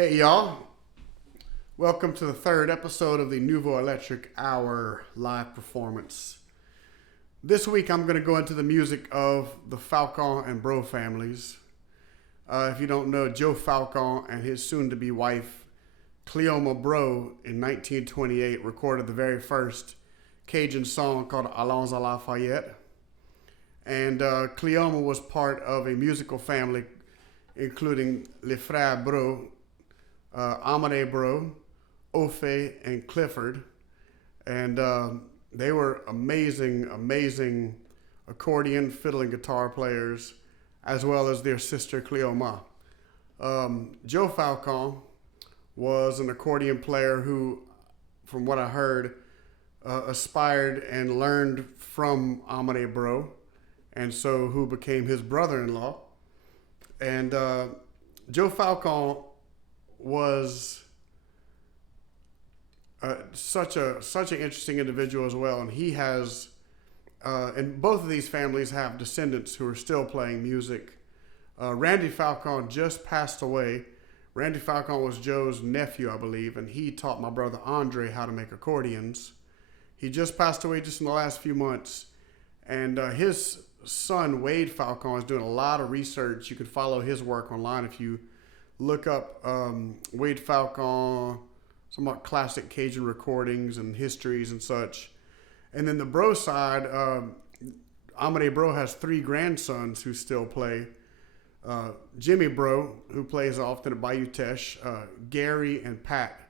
Hey y'all, welcome to the third episode of the Nouveau Electric Hour live performance. This week I'm going to go into the music of the Falcon and Breaux families. If you don't know, Joe Falcon and his soon-to-be wife, Cleoma Breaux, in 1928 recorded the very first Cajun song called Allons à Lafayette. And Cleoma was part of a musical family including Les Frères Breaux, Amedé Breaux, Ophé, and Clifford. And they were amazing accordion, fiddle, and guitar players, as well as their sister Cleoma. Joe Falcon was an accordion player who, from what I heard, aspired and learned from Amedé Breaux, and so who became his brother-in-law. And Joe Falcon was such an interesting individual as well, and he has, and both of these families have descendants who are still playing music. Randy Falcon just passed away. Randy Falcon was Joe's nephew, I believe, and he taught my brother Andre how to make accordions. He just passed away just in the last few months, and his son Wade Falcon is doing a lot of research. You can follow his work online if you look up Wade Falcon, some about classic Cajun recordings and histories and such. And then the Breaux side, Amedé Breaux has three grandsons who still play. Jimmy Breaux, who plays often at Bayou Teche, Gary, and Pat.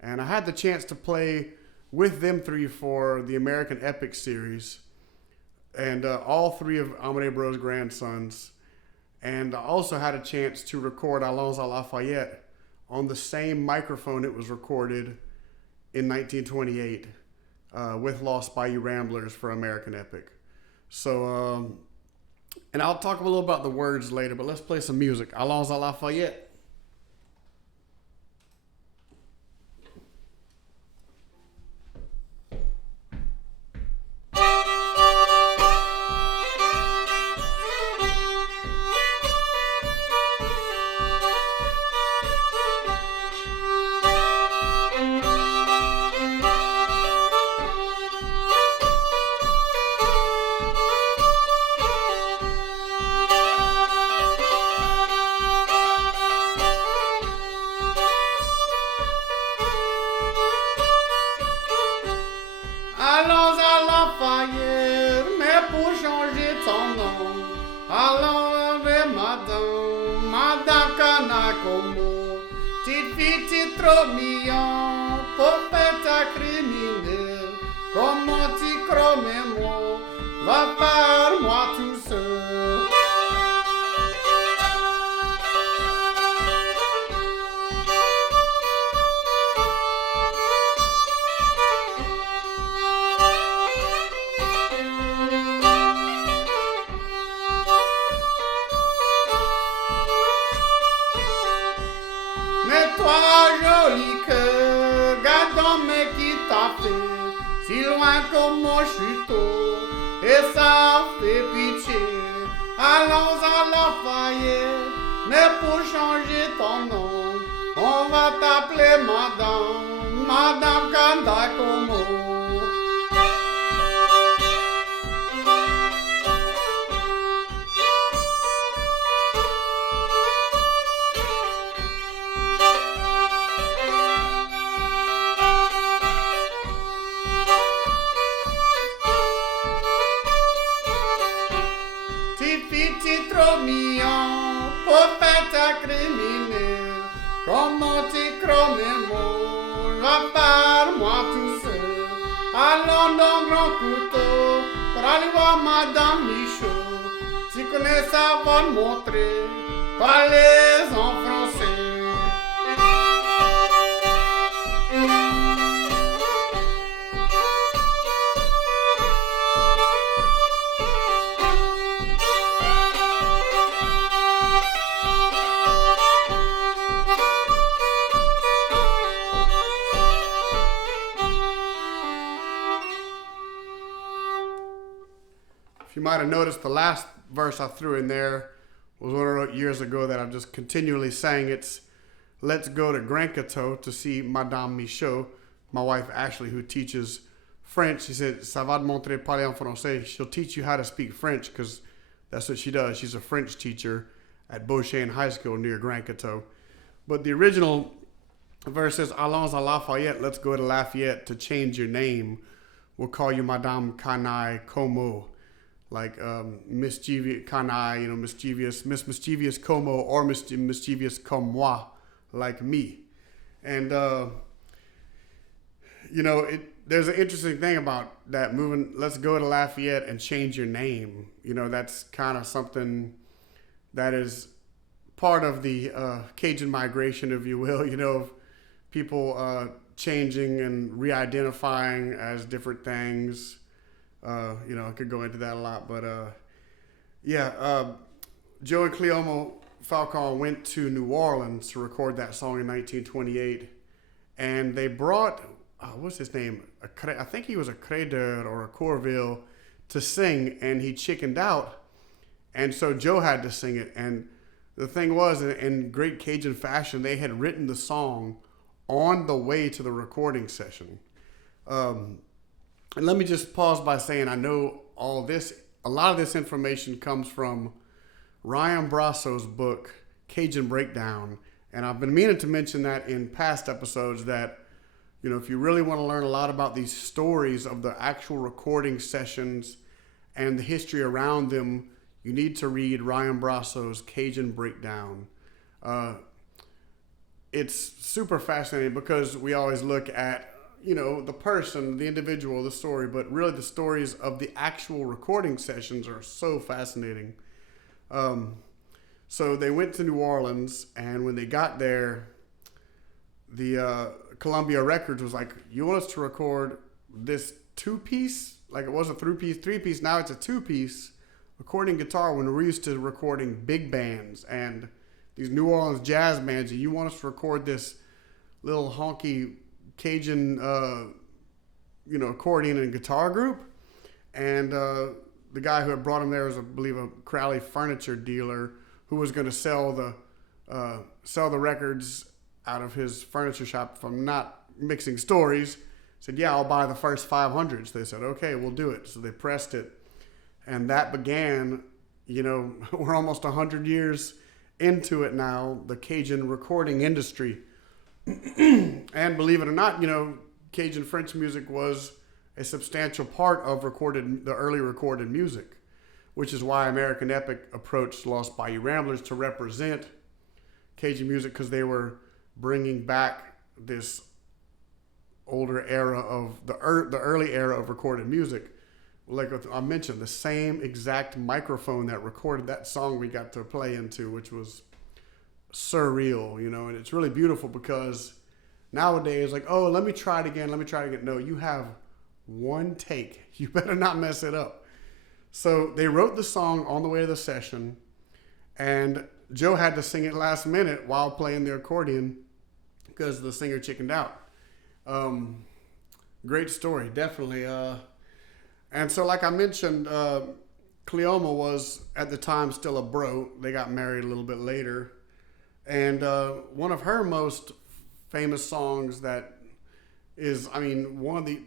And I had the chance to play with them three for the American Epic series. And all three of Amedé Breaux's grandsons. And I also had a chance to record Allons à Lafayette on the same microphone it was recorded in 1928 with Lost Bayou Ramblers for American Epic. So, and I'll talk a little about the words later, but let's play some music. Allons à Lafayette. Allons à Lafayette, mais pour changer ton nom, allons avec Madame Canacomo. Petite fille, t'es trop mignon, pour faire ta criminelle. Comment tu crois, mais moi, va par moi tout seul. Mais toi, joli cœur, garde dans mes qui t'a fait, si loin comme moi je suis tôt, et ça fait pitié. Allons à Lafayette, mais pour changer ton nom, on va t'appeler Madame Candacomo. T'es trop mignon pour faire ta criminelle. Comment tu crois, mais moi, va par moi tout seul. Allons dans grand couteau pour aller voir Madame Michaud. Tu connais ça, va le montrer. Parlez en français. You might have noticed the last verse I threw in there was one I wrote years ago that I've just continually sang. It's let's go to Grand Coteau to see Madame Michaud, my wife Ashley, who teaches French. She said, ça va te montrer parler en français. She'll teach you how to speak French because that's what she does. She's a French teacher at Beauchesne High School near Grand Coteau. But the original verse says, allons à Lafayette, let's go to Lafayette to change your name. We'll call you Madame Canaille Como. Like mischievous Canaille, mischievous, Miss Mischievous Como, or mischievous comme moi, like me. And, there's an interesting thing about that moving, let's go to Lafayette and change your name. That's kind of something that is part of the Cajun migration, if you will, of people changing and re-identifying as different things. I could go into that a lot, but Joe and Cleoma Falcon went to New Orleans to record that song in 1928, and they brought, what's his name? I think he was a Crédeur or a Corville to sing, and he chickened out, and so Joe had to sing it. And the thing was, in great Cajun fashion, they had written the song on the way to the recording session. And let me just pause by saying, I know a lot of this information comes from Ryan Brasso's book, Cajun Breakdown. And I've been meaning to mention that in past episodes that, if you really want to learn a lot about these stories of the actual recording sessions and the history around them, you need to read Ryan Brasso's Cajun Breakdown. It's super fascinating because we always look at, the person, the individual, the story, but really the stories of the actual recording sessions are so fascinating. So they went to New Orleans, and when they got there, the Columbia Records was like, you want us to record this 2-piece? Like it was a 3-piece, now it's a 2-piece recording guitar when we're used to recording big bands and these New Orleans jazz bands, and you want us to record this little honky Cajun, accordion and guitar group. And the guy who had brought him there was, I believe, a Crowley furniture dealer who was going to sell the records out of his furniture shop. If I'm not mixing stories, said, yeah, I'll buy the first 500. So they said, okay, we'll do it. So they pressed it. And that began, we're almost 100 years into it now, the Cajun recording industry. And believe it or not, Cajun French music was a substantial part of the early recorded music, which is why American Epic approached Lost Bayou Ramblers to represent Cajun music, because they were bringing back this older era of the early era of recorded music. Like I mentioned, the same exact microphone that recorded that song we got to play into, which was surreal, and it's really beautiful because nowadays, like, oh, let me try it again. No, you have one take. You better not mess it up. So they wrote the song on the way to the session, and Joe had to sing it last minute while playing the accordion because the singer chickened out. Great story, definitely. And so, like I mentioned, Cleoma was at the time still a Breaux. They got married a little bit later. And one of her most famous songs that is, one of the,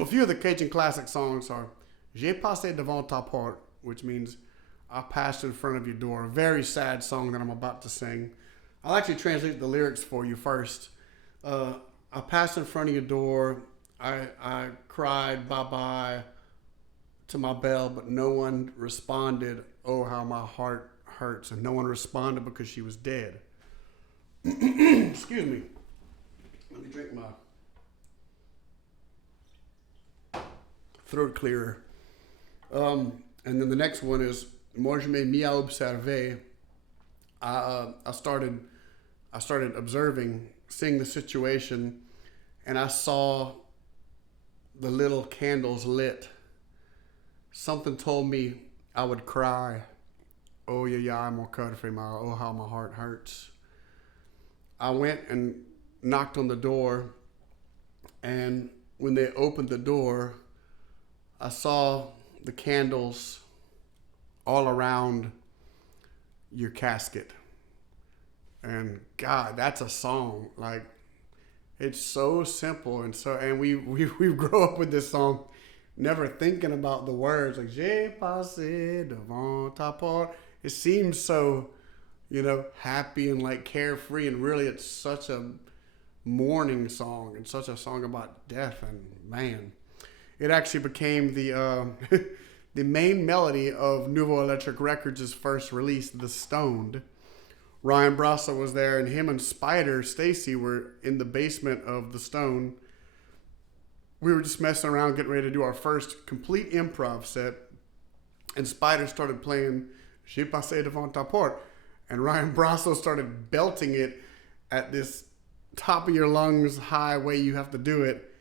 a few of the Cajun classic songs are J'ai passé devant ta porte, which means I passed in front of your door. A very sad song that I'm about to sing. I'll actually translate the lyrics for you first. I passed in front of your door. I cried bye-bye to my bell, but no one responded. Oh, how my heart hurts. And no one responded because she was dead. Excuse me. Let me drink my throat clearer. And then the next one is Moi je m'ai mis à observer. I started observing, seeing the situation, and I saw the little candles lit. Something told me I would cry. Oh yeah, mon cœur fait mal. Oh, how my heart hurts. I went and knocked on the door, and when they opened the door, I saw the candles all around your casket. And God, that's a song. Like, it's so simple and we grow up with this song, never thinking about the words. Like, j'ai passé devant ta porte. It seems so, happy and like carefree, and really it's such a mourning song and such a song about death. And man, it actually became the the main melody of Nouveau Electric Records' first release, The Stoned. Ryan Brassa was there, and him and Spider Stacy were in the basement of The Stone. We were just messing around, getting ready to do our first complete improv set, and Spider started playing J'ai passé devant ta porte, and Ryan Brassa started belting it at this top of your lungs high way you have to do it,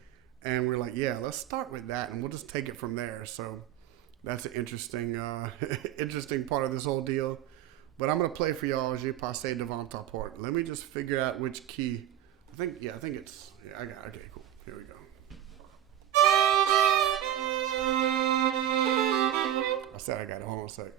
and we're like, yeah, let's start with that, and we'll just take it from there. So that's an interesting interesting part of this whole deal. But I'm going to play for y'all J'ai passé devant ta porte. Let me just figure out which key. I think it's, I got it. Okay, cool. Here we go. I said I got it. Hold on a sec.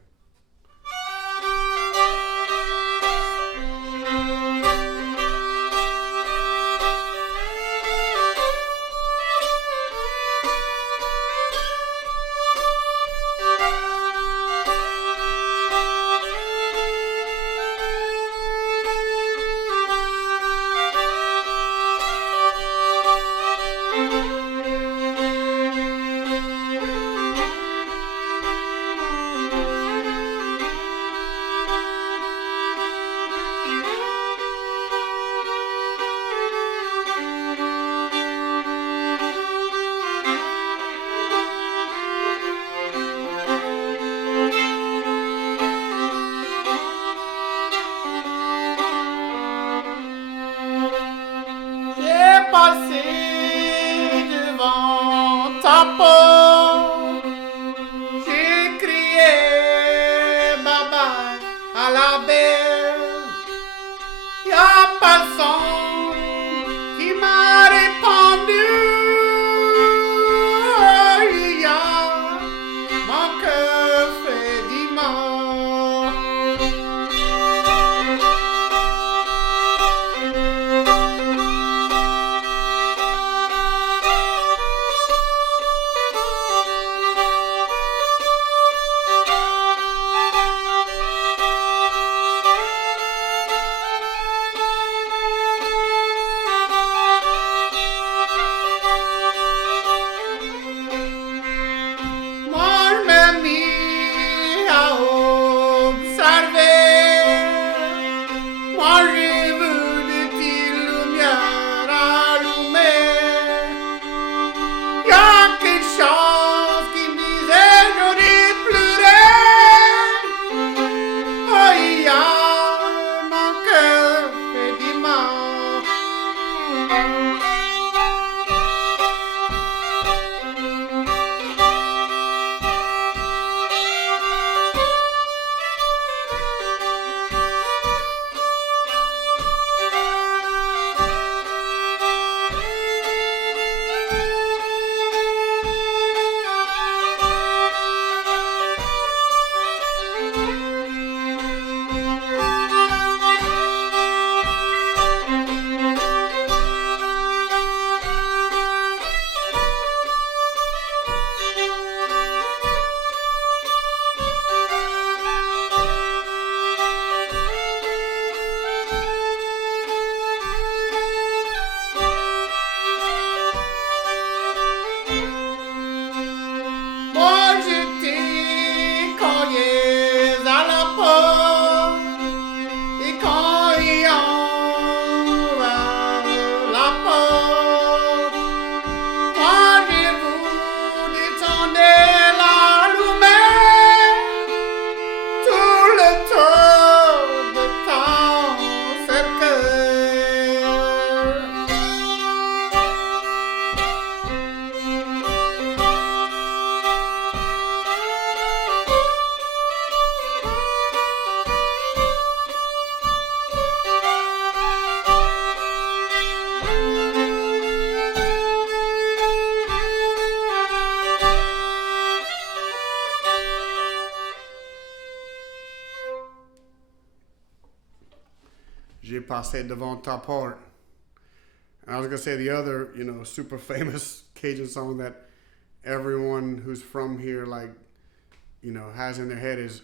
J'ai crié bye bye à la belle. Y'a pas le son qui m'a répondu. Y'a mon cœur fait dimanche. J'ai passé devant ta porte. And I was gonna say the other, super famous Cajun song that everyone who's from here, has in their head is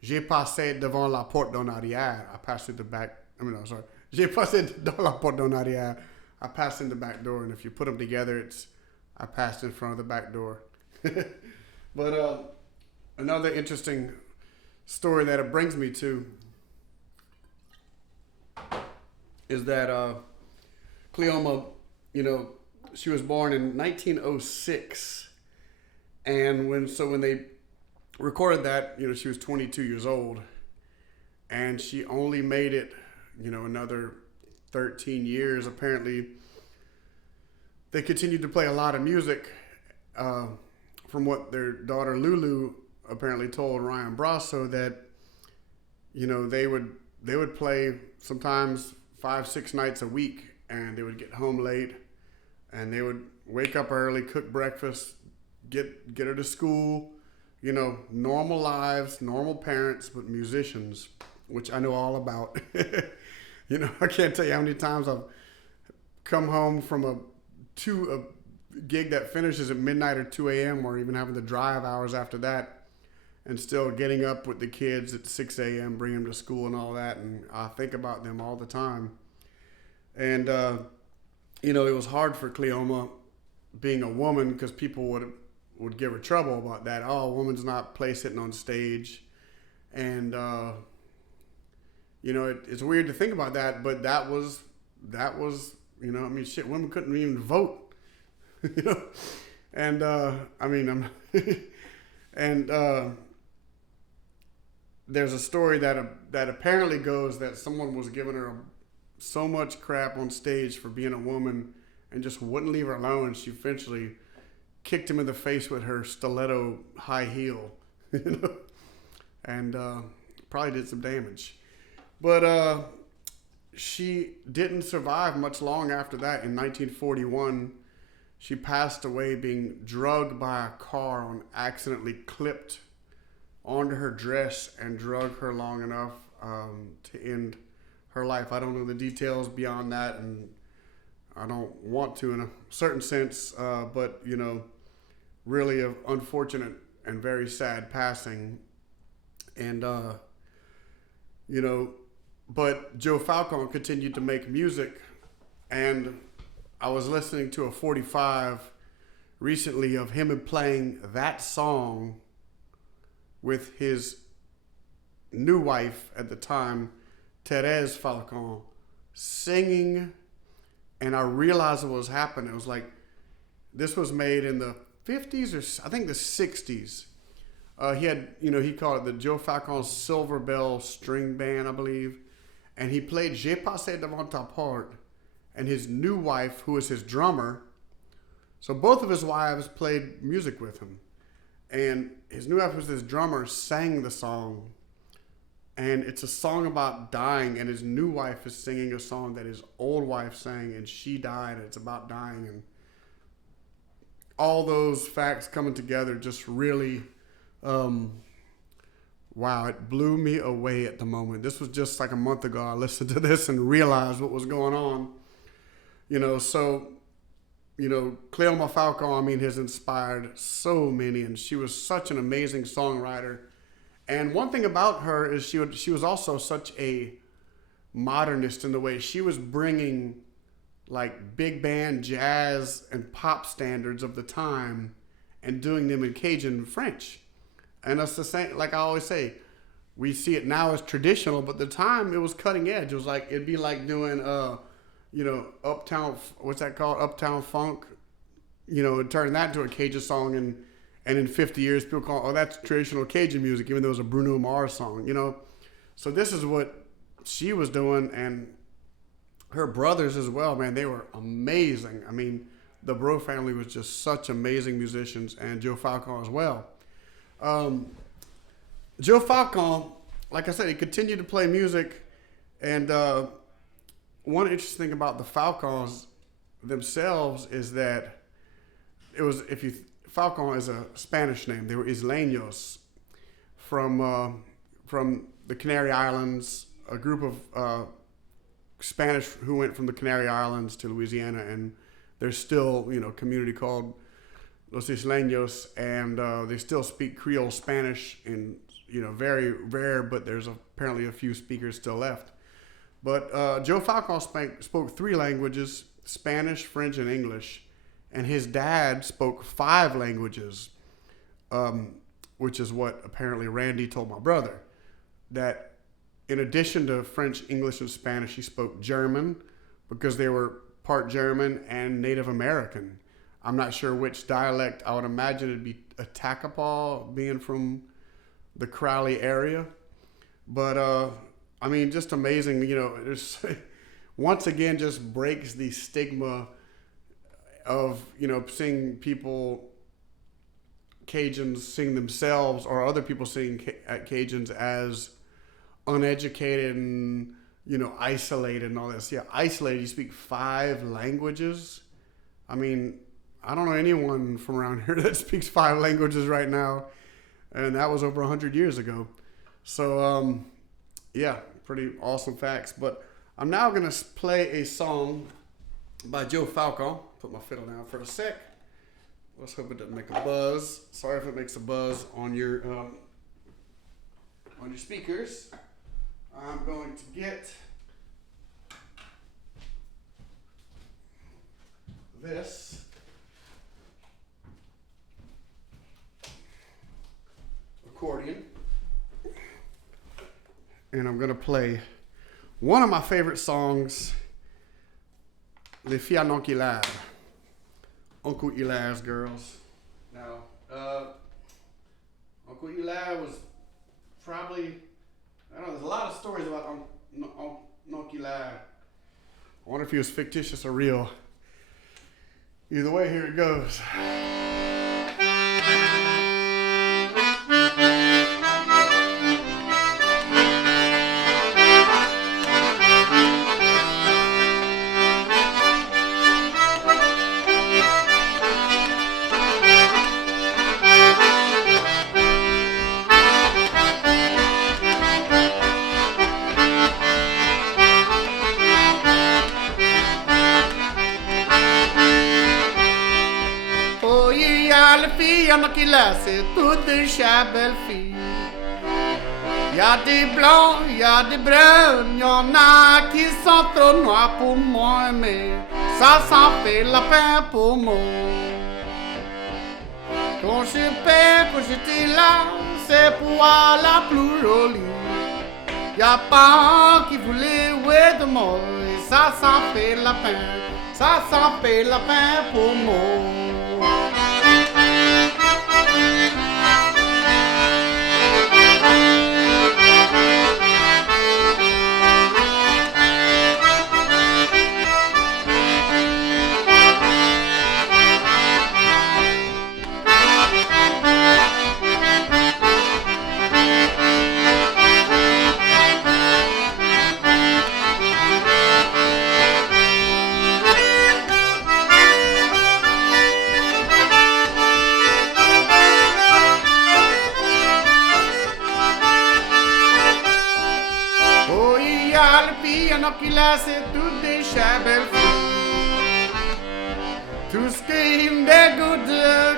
J'ai passé devant la porte d'en arrière. I passed through the back. Sorry. J'ai passé devant la porte d'en arrière. I passed in the back door, and if you put them together, it's I passed in front of the back door. But another interesting story that it brings me to is that Cleoma, she was born in 1906, and when they recorded that, she was 22 years old, and she only made it, another 13 years. Apparently, they continued to play a lot of music. From what their daughter Lulu apparently told Ryan Brasso, that they would play sometimes 5-6 nights a week, and they would get home late, and they would wake up early, cook breakfast, get her to school, normal lives, normal parents, but musicians, which I know all about. I can't tell you how many times I've come home from a gig that finishes at midnight or 2 a.m. or even having to drive hours after that, and still getting up with the kids at 6 a.m., bring them to school and all that, and I think about them all the time. And, it was hard for Cleoma being a woman, because people would give her trouble about that. Oh, a woman's not play sitting on stage. And, it's weird to think about that, but that was, women couldn't even vote. And there's a story that apparently goes that someone was giving her so much crap on stage for being a woman and just wouldn't leave her alone. She eventually kicked him in the face with her stiletto high heel, and probably did some damage. But she didn't survive much long after that. In 1941, she passed away being drugged by a car and accidentally clipped onto her dress and drug her long enough to end her life. I don't know the details beyond that, and I don't want to in a certain sense, but, really an unfortunate and very sad passing. And, but Joe Falcon continued to make music, and I was listening to a 45 recently of him playing that song with his new wife at the time, Thérèse Falcon, singing, and I realized what was happening. It was like, this was made in the 50s or I think the 60s. He had, he called it the Joe Falcon Silver Bell String Band, I believe, and he played J'ai passé devant ta porte, and his new wife, who was his drummer, so both of his wives played music with him, and his new wife was his drummer, sang the song. And it's a song about dying, and his new wife is singing a song that his old wife sang, and she died, and it's about dying. And all those facts coming together just really, wow, it blew me away at the moment. This was just like a month ago. I listened to this and realized what was going on. Cleoma Falcon, has inspired so many, and she was such an amazing songwriter. And one thing about her is she was also such a modernist in the way she was bringing like big band jazz and pop standards of the time and doing them in Cajun French. And that's the same, like I always say, we see it now as traditional, but at the time it was cutting edge. It was like, it'd be like doing, Uptown, what's that called? Uptown Funk, turn that into a Cajun song, and in 50 years, people call, oh, that's traditional Cajun music, even though it was a Bruno Mars song, So this is what she was doing, and her brothers as well, man, they were amazing. The Breaux family was just such amazing musicians, and Joe Falcon as well. Joe Falcon, like I said, he continued to play music, and one interesting thing about the Falcons themselves is that Falcon is a Spanish name. They were Isleños from the Canary Islands, a group of Spanish who went from the Canary Islands to Louisiana, and there's still, a community called Los Isleños, and they still speak Creole Spanish, and very rare, but there's apparently a few speakers still left. But Joe Falcon spoke 3 languages: Spanish, French, and English, and his dad spoke 5 languages, which is what apparently Randy told my brother, that in addition to French, English, and Spanish, he spoke German, because they were part German and Native American. I'm not sure which dialect. I would imagine it'd be a Takapaw, being from the Crowley area. But, just amazing, there's once again just breaks the stigma of, seeing people, Cajuns, sing themselves or other people sing Cajuns as uneducated and, isolated and all this. Yeah, isolated. You speak 5 languages. I don't know anyone from around here that speaks 5 languages right now. And that was over 100 years ago. So, pretty awesome facts. But I'm now going to play a song by Joe Falcon. Put my fiddle down for a sec. Let's hope it doesn't make a buzz. Sorry if it makes a buzz on your speakers. I'm going to get this accordion, and I'm going to play one of my favorite songs, Les Filles à Uncle Hilaire, Uncle Hilaire's Girls. Now, Uncle Hilaire was probably, I don't know, there's a lot of stories about Uncle Hilaire. I wonder if he was fictitious or real. Either way, here it goes. Là, c'est toutes des chères belles filles. Y a des blancs, y a des bruns, y en a qui sont trop noirs pour moi, mais ça fait la peine pour moi. Quand j'étais là, c'est pour voir la plus jolie. Y a pas un qui voulait ouais de moi, et ça fait la peine, ça fait la peine pour moi. Qui là c'est toutes des chères belles filles. Tout ce qui me dégoûte,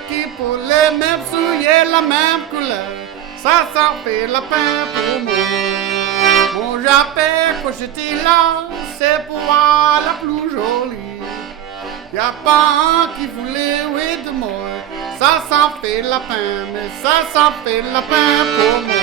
qui pour les mêmes souliers, la même couleur, ça fait la peine pour moi. Mon j'appelle quand j'étais là, c'est pour voir la plus jolie. Y a pas un qui voulait oui de moi, ça fait la peine, mais ça fait la peine pour moi.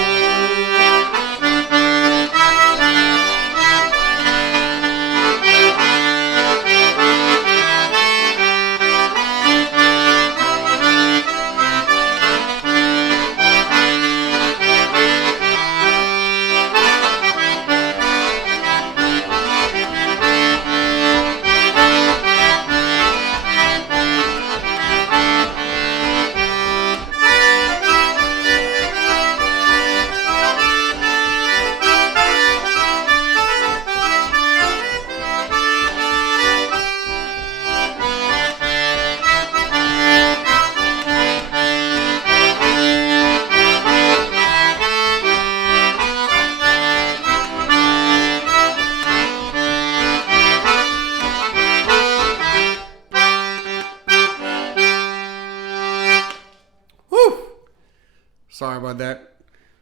Sorry about that.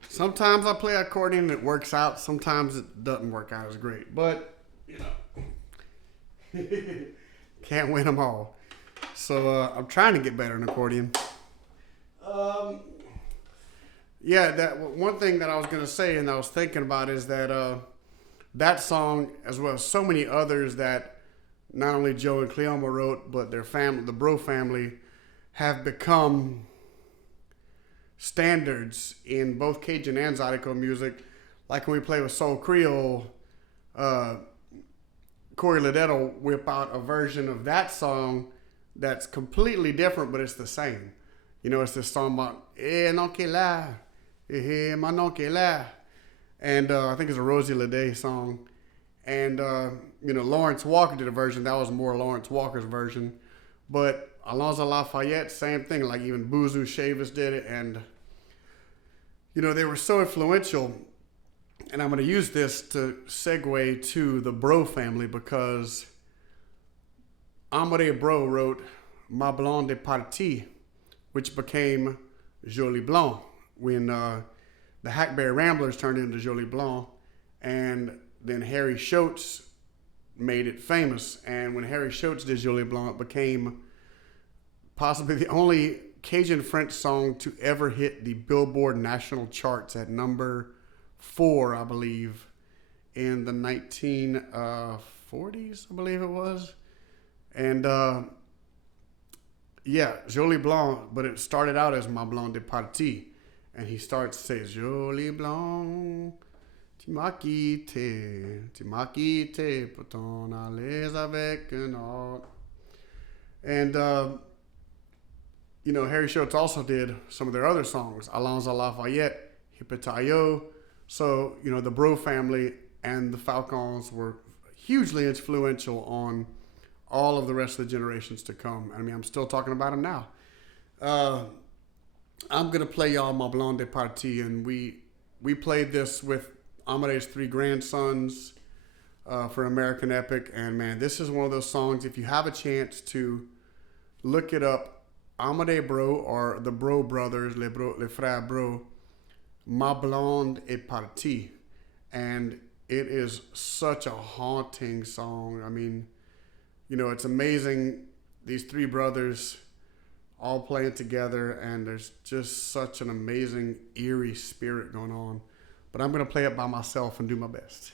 Sometimes I play accordion and it works out. Sometimes it doesn't work out as great. But, you know, can't win them all. So I'm trying to get better in accordion. Yeah, that one thing that I was going to say and I was thinking about is that that song, as well as so many others that not only Joe and Cleoma wrote, but their family, the Breaux family, have become standards in both Cajun and Zydeco music. Like when we play with Soul Creole, Corey Liddell will whip out a version of that song that's completely different, but it's the same. You know, it's this song about "Eh non que la, eh ma non que la," and I think it's a Rosie Leday song. And you know, Lawrence Walker did a version that was more Lawrence Walker's version, but Alonzo Lafayette, same thing. Like even Boozoo Chavis did it, and you know, they were so influential. And I'm going to use this to segue to the Breaux family because Amedé Breaux wrote Ma Blonde est Partie, which became Jolie Blanc when the Hackberry Ramblers turned into Jolie Blanc, and then Harry Schultz made it famous. And when Harry Schultz did Jolie Blanc, it became possibly the only Cajun French song to ever hit the Billboard national charts at number 4, I believe, in the 1940s, I believe it was. And yeah, Jolie Blanc, but it started out as Ma Blonde est Partie. And he starts to say, Jolie Blanc, tu m'as quitté, pour t'en aller avec un autre. And, you know, Harry Schultz also did some of their other songs, Alonzo Lafayette, Hippatayo. So, you know, the Breaux family and the Falcons were hugely influential on all of the rest of the generations to come. I mean, I'm still talking about them now. I'm going to play y'all Ma Blonde est Partie, and we played this with Amedé's 3 grandsons for American Epic. And, man, this is one of those songs, if you have a chance to look it up, Amedé Breaux, or the Breaux brothers, les frères Breaux, Ma Blonde est Partie. And it is such a haunting song. I mean, you know, it's amazing. These 3 brothers all playing together, and there's just such an amazing, eerie spirit going on. But I'm going to play it by myself and do my best.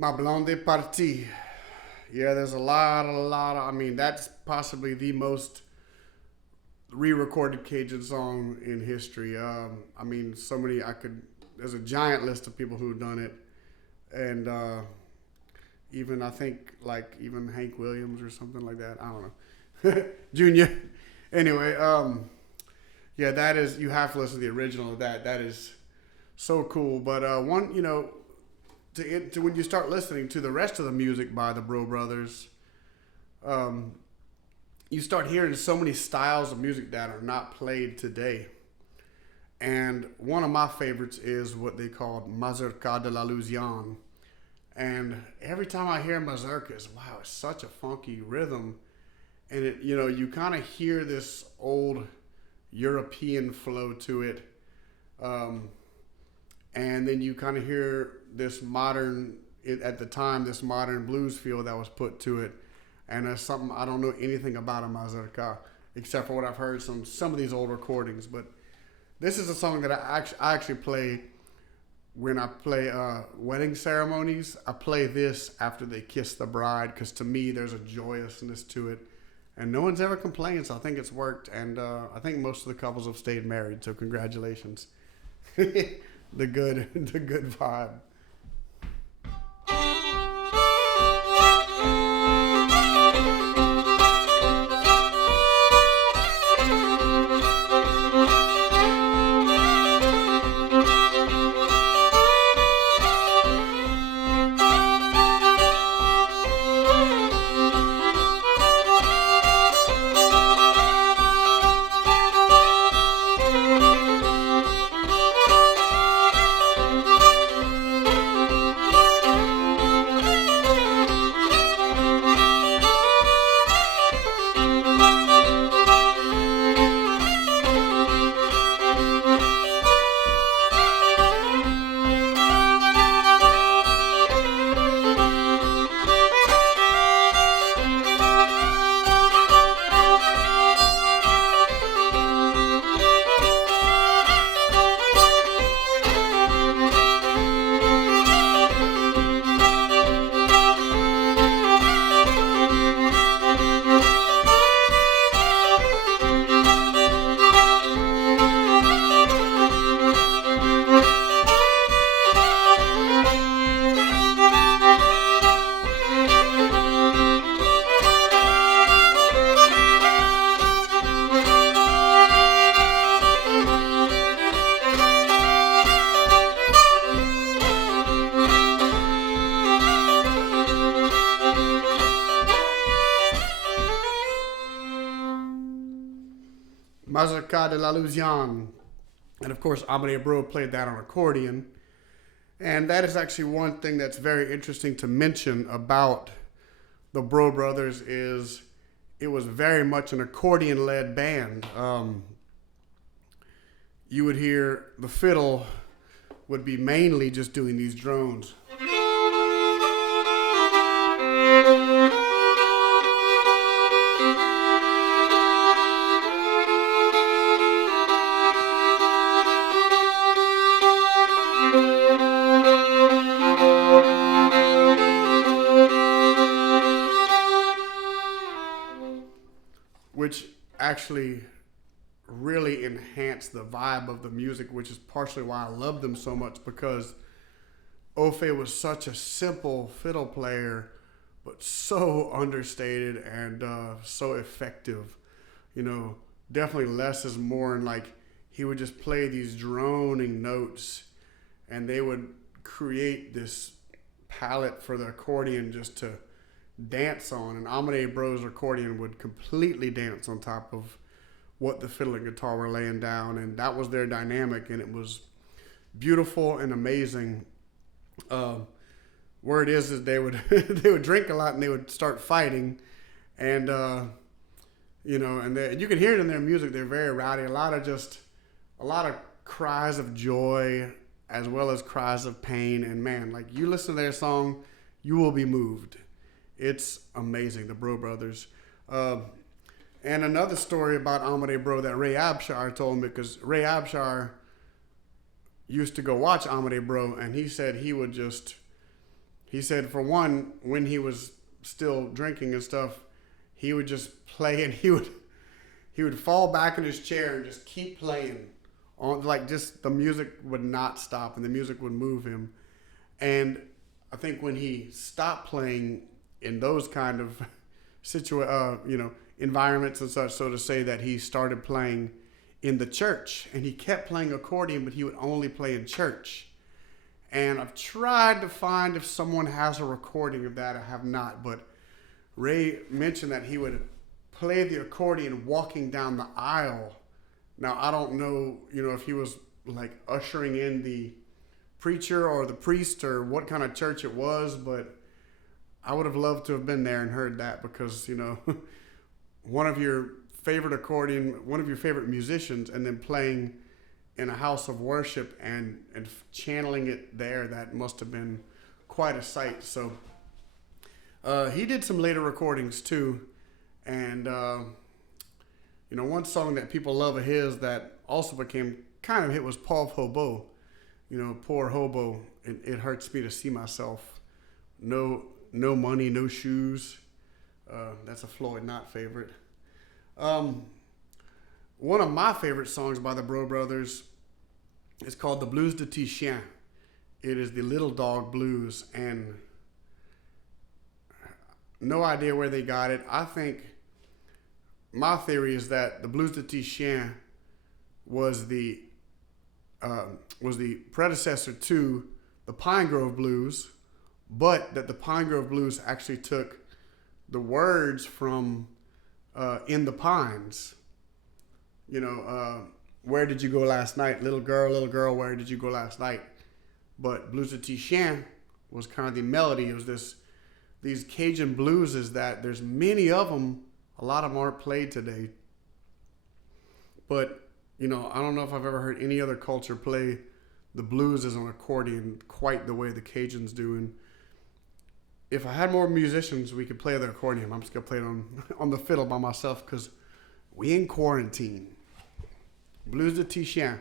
Ma blonde est partie. Yeah, there's a lot of, I mean, that's possibly the most re-recorded Cajun song in history. I mean, there's a giant list of people who've done it. And even, I think, like, even Hank Williams or something like that. I don't know. Junior. Anyway, yeah, that is, you have to listen to the original of that. That is so cool. But one, you know, to when you start listening to the rest of the music by the Breaux brothers, you start hearing so many styles of music that are not played today. And one of my favorites is what they called Mazurka de la Louisiane. And every time I hear mazurka, it's, wow, it's such a funky rhythm. And it, you know, you kind of hear this old European flow to it. And then you kind of hear this modern, at the time, this modern blues feel that was put to it. And there's something, I don't know anything about a mazurka, except for what I've heard some of these old recordings. But this is a song that I actually play when I play wedding ceremonies. I play this after they kiss the bride, because to me, there's a joyousness to it. And no one's ever complained, so I think it's worked. And I think most of the couples have stayed married, so congratulations. the good vibe. Mazurka de la Louisiane. And of course, Amedé Breaux played that on accordion. And that is actually one thing that's very interesting to mention about the Breaux brothers is it was very much an accordion-led band. You would hear the fiddle would be mainly just doing these drones. Which actually really enhanced the vibe of the music, which is partially why I love them so much, because Ophé was such a simple fiddle player, but so understated and so effective. You know, definitely less is more, and like he would just play these droning notes, and they would create this palette for the accordion just to dance on. And Amedé Breaux's accordion would completely dance on top of what the fiddle and guitar were laying down, and that was their dynamic, and it was beautiful and amazing. Word is they would they would drink a lot and they would start fighting, and you know, and you can hear it in their music. They're very rowdy. A lot of cries of joy as well as cries of pain. And man, like you listen to their song, you will be moved. It's amazing, the Breaux brothers. And another story about Amedé Breaux that Ray Abshire told me, because Ray Abshire used to go watch Amedé Breaux, and he said he he said, for one, when he was still drinking and stuff, he would just play, and he would fall back in his chair and just keep playing on, like, just the music would not stop and the music would move him. And I think when he stopped playing in those kind of environments and such, so to say, that he started playing in the church, and he kept playing accordion, but he would only play in church. And I've tried to find if someone has a recording of that. I have not, but Ray mentioned that he would play the accordion walking down the aisle. Now, I don't know, if he was like ushering in the preacher or the priest or what kind of church it was, but I would have loved to have been there and heard that, because, one of your favorite musicians, and then playing in a house of worship and channeling it there, that must have been quite a sight. So he did some later recordings too, and one song that people love of his that also became kind of a hit was Pauvre Hobo. Poor hobo, it hurts me to see myself. No money, no shoes. That's a Floyd Knott favorite. One of my favorite songs by the Breaux Brothers is called The Blues de Petit Chien. It is the Little Dog Blues, and no idea where they got it. I think my theory is that the Blues de Petit Chien was the predecessor to the Pine Grove Blues, but that the Pine Grove Blues actually took the words from In the Pines. Where did you go last night? Little girl, where did you go last night? But Blues de Petit Chien was kind of the melody. It was these Cajun blueses that there's many of them. A lot of them aren't played today. But, I don't know if I've ever heard any other culture play the blues as an accordion quite the way the Cajuns do. And if I had more musicians, we could play the accordion. I'm just going to play it on the fiddle by myself, because we in quarantine. Blues de Petit Chien.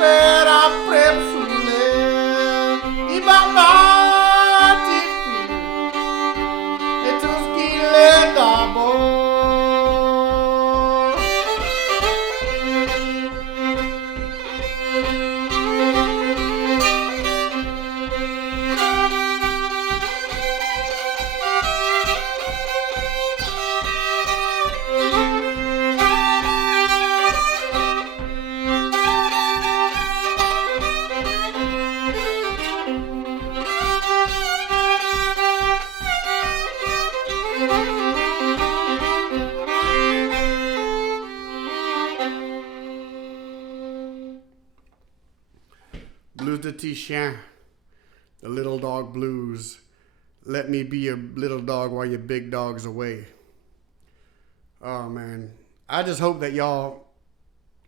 spera prepsule, I bambati e tu schile dopo. Blues de Tichin, the little dog blues. Let me be your little dog while your big dog's away. Oh man, I just hope that y'all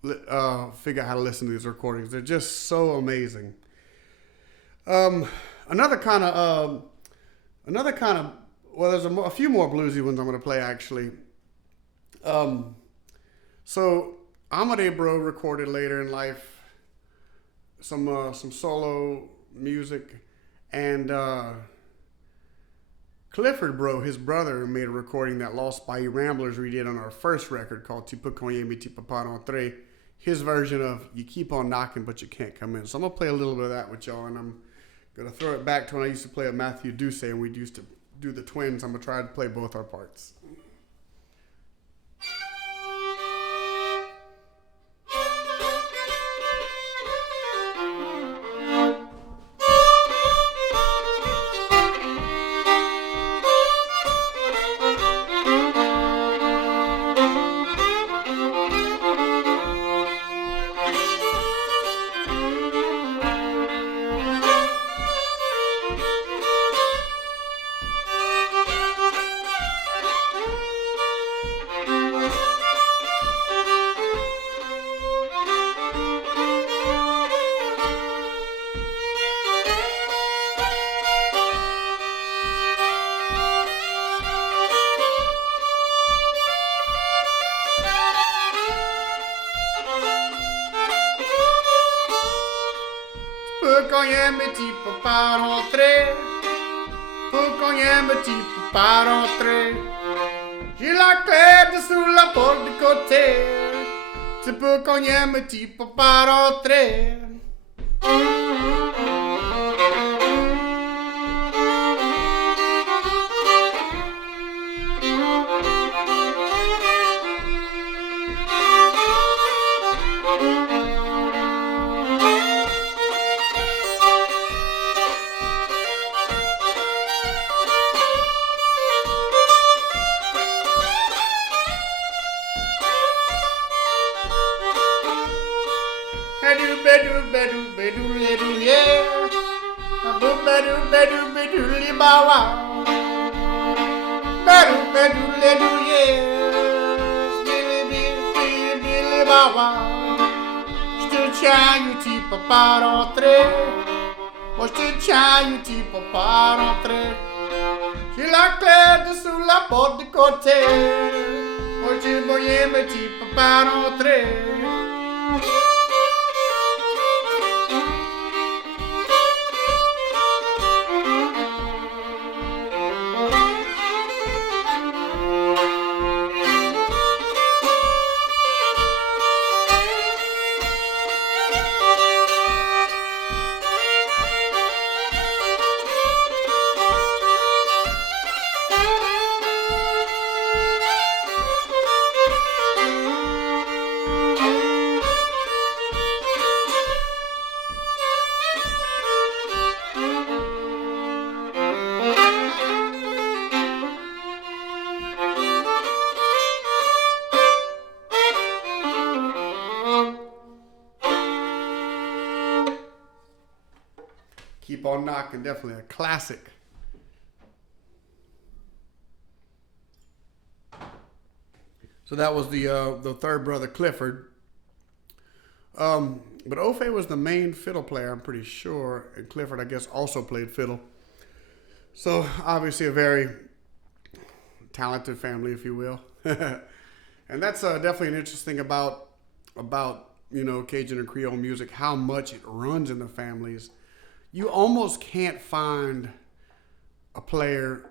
figure out how to listen to these recordings. They're just so amazing. Another kind of, well, there's a few more bluesy ones I'm going to play actually. So Amedé Breaux recorded later in life some solo music, and Clifford Breaux, his brother, made a recording that Lost Bayou Ramblers redid on our first record called Tu peux cogner mais tu peux pas rentrer. His version of You Keep On Knocking But You Can't Come In. So I'm going to play a little bit of that with y'all, and I'm going to throw it back to when I used to play with Matthew Ducey and we used to do the twins. I'm going to try to play both our parts. Mais tu peux pas rentrer, pour cogner mais tu peux pas rentrer. J'ai la clé dessous la porte du côté, tu peux cogner mais tu peux pas rentrer. Je te tiens, tu peux pas rentrer. Moi je te tiens, tu peux pas rentrer. J'ai la clé dessous la porte du côté. Moi je te moyen, mais tu peux pas rentrer. Keep On Knocking, definitely a classic. So that was the third brother, Clifford. But Ophé was the main fiddle player, I'm pretty sure. And Clifford, I guess, also played fiddle. So obviously a very talented family, if you will. And that's definitely an interesting about Cajun and Creole music, how much it runs in the families. You almost can't find a player,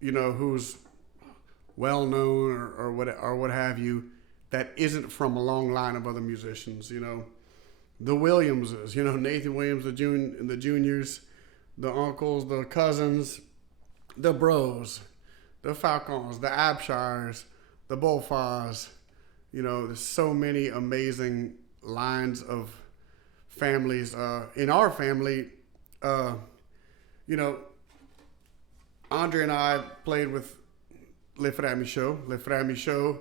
who's well known or what have you, that isn't from a long line of other musicians. The Williamses, Nathan Williams, the juniors, the uncles, the cousins, the Breaux, the Falcons, the Abshires, the Beauforts. There's so many amazing lines of families. In our family, Andre and I played with Les Frères Michaud. Les Frères Michaud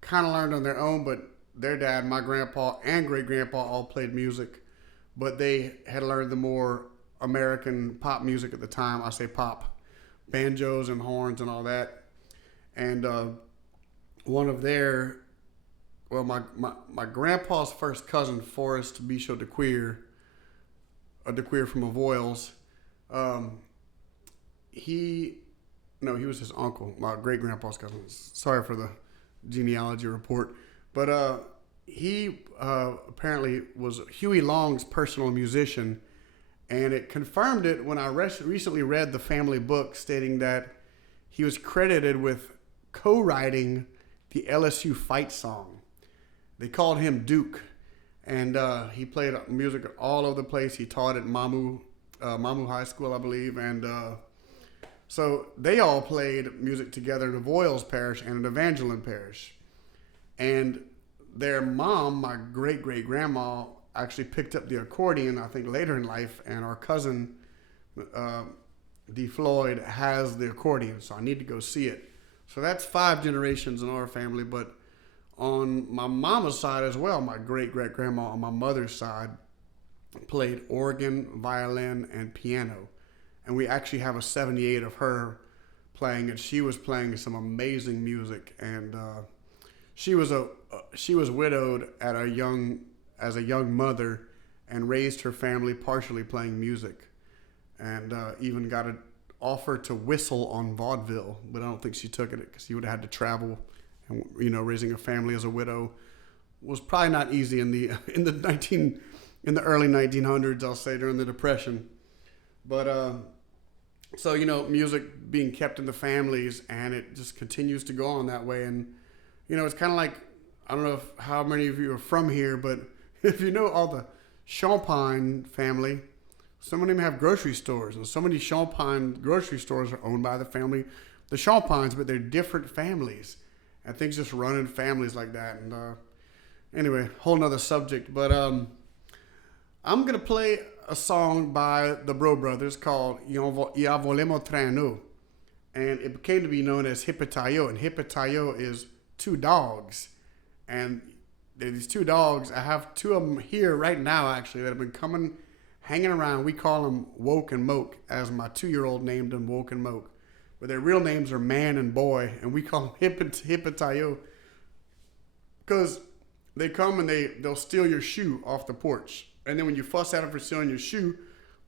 kind of learned on their own, but their dad, my grandpa, and great-grandpa all played music, but they had learned the more American pop music at the time. I say pop, banjos and horns and all that. And one of their, my grandpa's first cousin, Forrest Bichot de Cuir from Avoyelles, he was his uncle, my great-grandpa's cousin. Sorry for the genealogy report. But he apparently was Huey Long's personal musician, and it confirmed it when I recently read the family book stating that he was credited with co-writing the LSU fight song. They called him Duke, and he played music all over the place. He taught at Mamu High School, I believe, and so they all played music together in Avoyelles Parish and in Evangeline Parish. And their mom, my great-great-grandma, actually picked up the accordion, I think, later in life, and our cousin, D. Floyd, has the accordion, so I need to go see it. So that's 5 generations in our family, but on my mama's side as well, my great-great-grandma on my mother's side played organ, violin, and piano. And we actually have a 78 of her playing, and she was playing some amazing music, and she was widowed as a young mother, and raised her family partially playing music, and even got an offer to whistle on vaudeville, but I don't think she took it because she would have had to travel, and raising a family as a widow was probably not easy in the early 1900s, I'll say, during the Depression. But so music being kept in the families, and it just continues to go on that way. And it's kind of like, I don't know how many of you are from here, but if you know all the Champagne family, some of them have grocery stores, and so many Champagne grocery stores are owned by the family, the Champagnes, but they're different families, and things just run in families like that. And anyway, whole nother subject, but I'm gonna play a song by the Breaux brothers called "Y a volé mon traîneau," and it came to be known as Hippitayo, and Hippitayo is 2 dogs, and these 2 dogs, I have 2 of them here right now actually that have been hanging around. We call them Woke and Moke, as my 2-year-old named them Woke and Moke, but their real names are Man and Boy, and we call them Hippitayo because they come and they'll steal your shoe off the porch. And then when you fuss at them for stealing your shoe,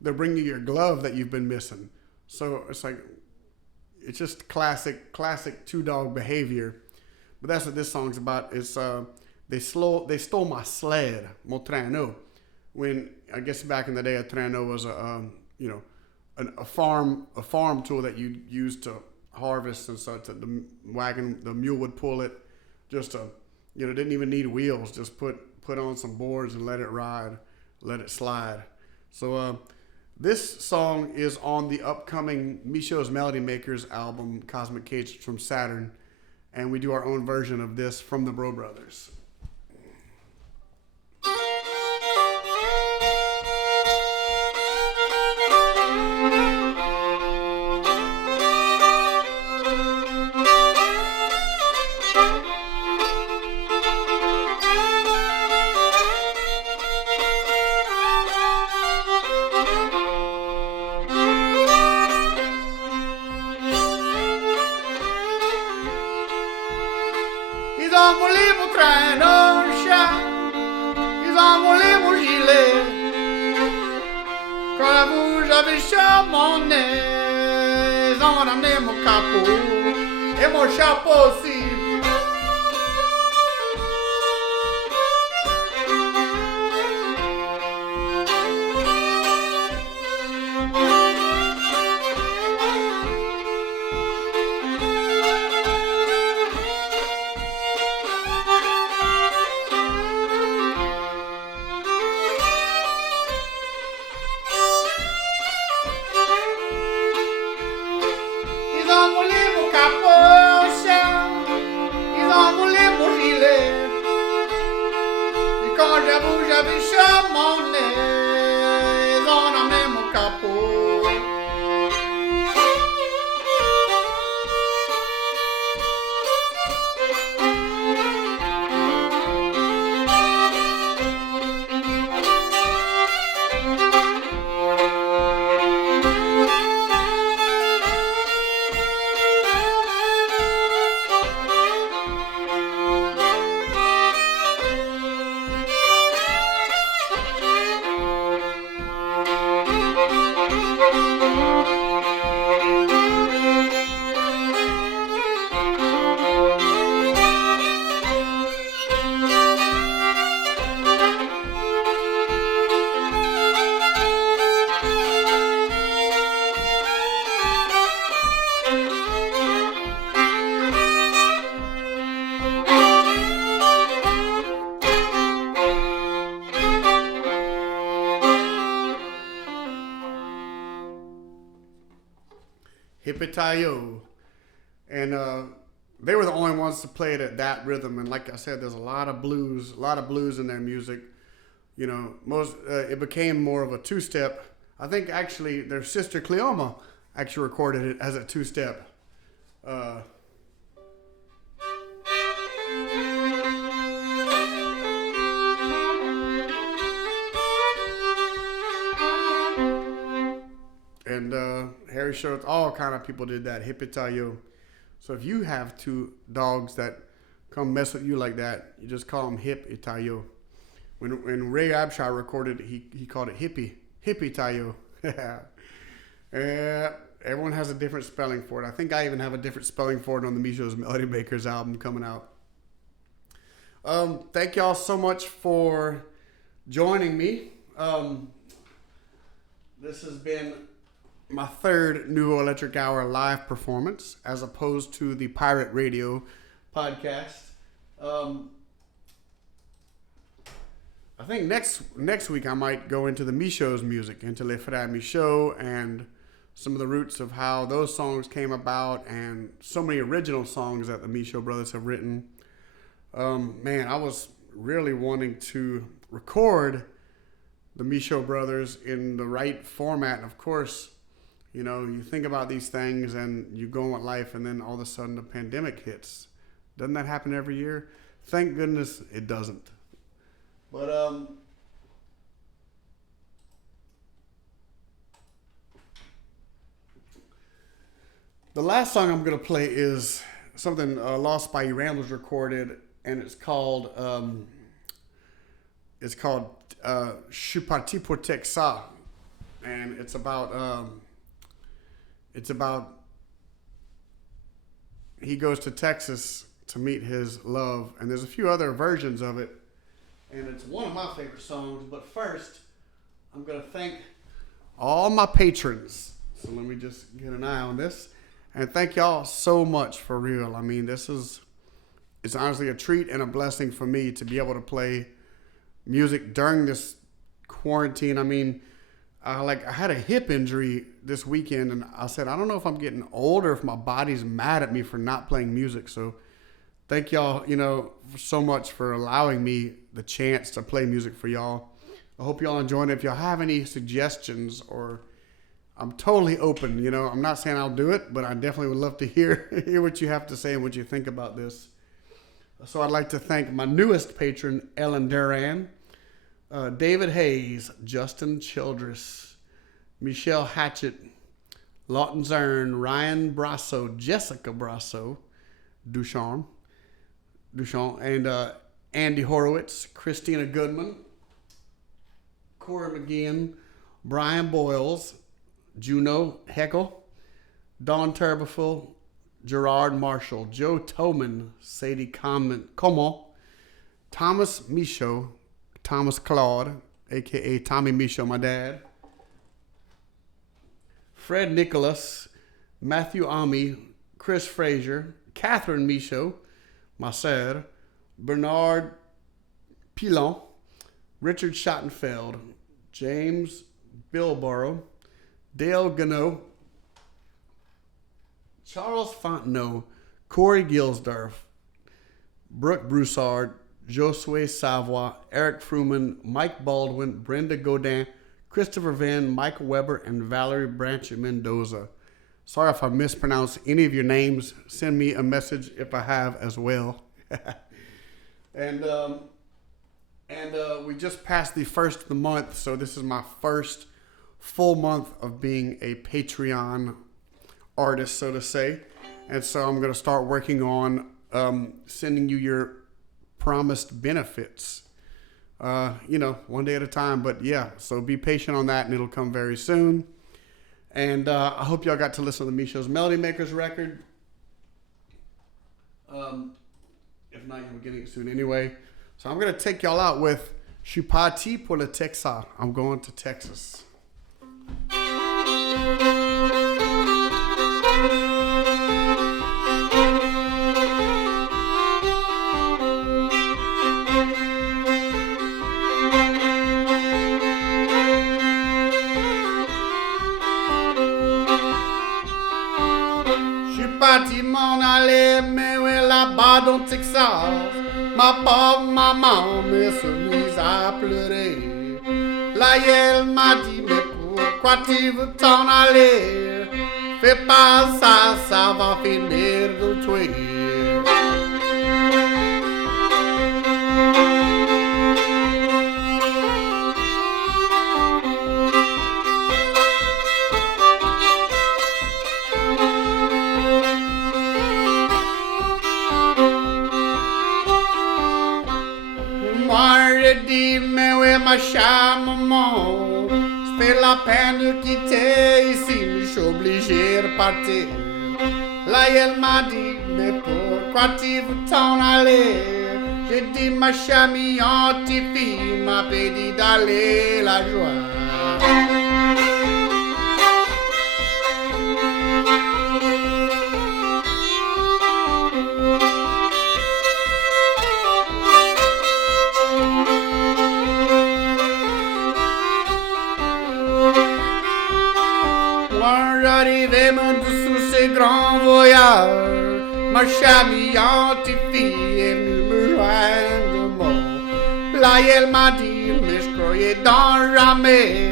they'll bring you your glove that you've been missing. So it's just classic 2-dog behavior. But that's what this song's about. It's they stole my sled, mon traîneau. When I guess back in the day, a traîneau was a farm tool that you used to harvest and such. The mule would pull it. Just didn't even need wheels. Just put on some boards and let it ride. Let it slide. So this song is on the upcoming Michaud's Melody Makers album, Cosmic Cages from Saturn, and we do our own version of this from the Breaux brothers. J'avais mon nez, on a ramené mon capot et mon chapeau aussi. buja bishamone, zona memo capo. Hippie-Tayo. And they were the only ones to play it at that rhythm. And like I said, there's a lot of blues in their music. You know, it became more of a two-step. I think actually their sister Cleoma actually recorded it as a two-step. And Harry Schultz, all kind of people did that, Hippie-Tayo. So if you have two dogs that come mess with you like that, you just call them Hippie-Tayo. When Ray Abshire recorded it, he called it Hippie-Tayo. Everyone has a different spelling for it. I think I even have a different spelling for it on the Misho's Melody Makers album coming out. Thank y'all so much for joining me. This has been my third Nouveau Electric Hour live performance, as opposed to the Pirate Radio podcast. I think next week I might go into the Michaud's music, into Les Frères Michaud, and some of the roots of how those songs came about, and so many original songs that the Michaud brothers have written. Man, I was really wanting to record the Michaud brothers in the right format. And of course, you know, you think about these things and you go on with life, and then all of a sudden the pandemic hits. Doesn't that happen every year? Thank goodness it doesn't. But the last song I'm gonna play is something Lost by You Ramblers recorded, and it's called Je suis parti pour Texas, and it's about he goes to Texas to meet his love, and there's a few other versions of it, and it's one of my favorite songs. But first, I'm gonna thank all my patrons. So let me just get an eye on this, and thank y'all so much, for real. I mean, it's honestly a treat and a blessing for me to be able to play music during this quarantine. I mean, I had a hip injury this weekend, and I said, I don't know if I'm getting older, if my body's mad at me for not playing music. So thank y'all, so much for allowing me the chance to play music for y'all. I hope y'all enjoyed it. If y'all have any suggestions, or I'm totally open, I'm not saying I'll do it, but I definitely would love to hear what you have to say and what you think about this. So I'd like to thank my newest patron, Ellen Duran, David Hayes, Justin Childress, Michelle Hatchett, Lawton Zern, Ryan Brasso, Jessica Brasso, Duchamp, and Andy Horowitz, Christina Goodman, Corey McGeehan, Brian Boyles, Juno Heckel, Don Turbeful, Gerard Marshall, Joe Toman, Sadie Como, Thomas Michaud, Thomas Claude, a.k.a. Tommy Michaud, my dad, Fred Nicholas, Matthew Ami, Chris Frazier, Catherine Michaud, ma sœur, Bernard Pilon, Richard Schottenfeld, James Bilborough, Dale Gano, Charles Fontenot, Corey Gilsdorf, Brooke Broussard, Josue Savoie, Eric Fruman, Mike Baldwin, Brenda Godin, Christopher Venn, Michael Weber, and Valerie Branch Mendoza. Sorry if I mispronounce any of your names. Send me a message if I have as well. And we just passed the first of the month, so this is my first full month of being a Patreon artist, so to say. And so I'm going to start working on sending you your promised benefits. One day at a time. But yeah, so be patient on that, and it'll come very soon. And I hope y'all got to listen to the Micho's Melody Makers record. If not, you're getting it soon anyway. So I'm going to take y'all out with Je suis parti pour le Texas. I'm going to Texas. Parti m'en aller, mais ouais, là-bas dans Texas, ma pauvre maman me s'est mise à pleurer. Là, elle m'a dit, mais pourquoi tu veux t'en aller? Fais pas ça, ça va finir de tuer. Dit, mais ouais, ma chère maman, ça fait la peine de quitter ici, mais je suis obligé de partir. Là, elle m'a dit, mais pourquoi tu veux t'en aller? J'ai dit, ma chère fille m'a dit d'aller la joie. J'arrivais sous ces grands voyages, ma chère fille est venue me joindre moi. Là, elle m'a dit, mais je croyais dans jamais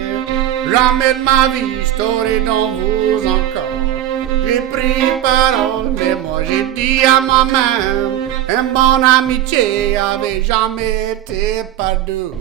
de ma vie, je t'aurai dans vous encore. J'ai pris parole, mais moi j'ai dit à moi-même, une bonne amitié avait jamais été perdue.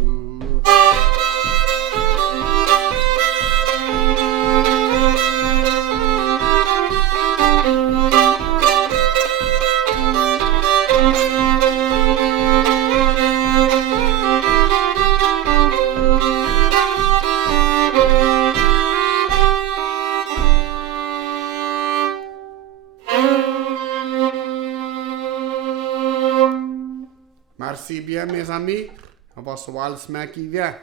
Merci bien, mes amis. On va se voir la semaine qui vient.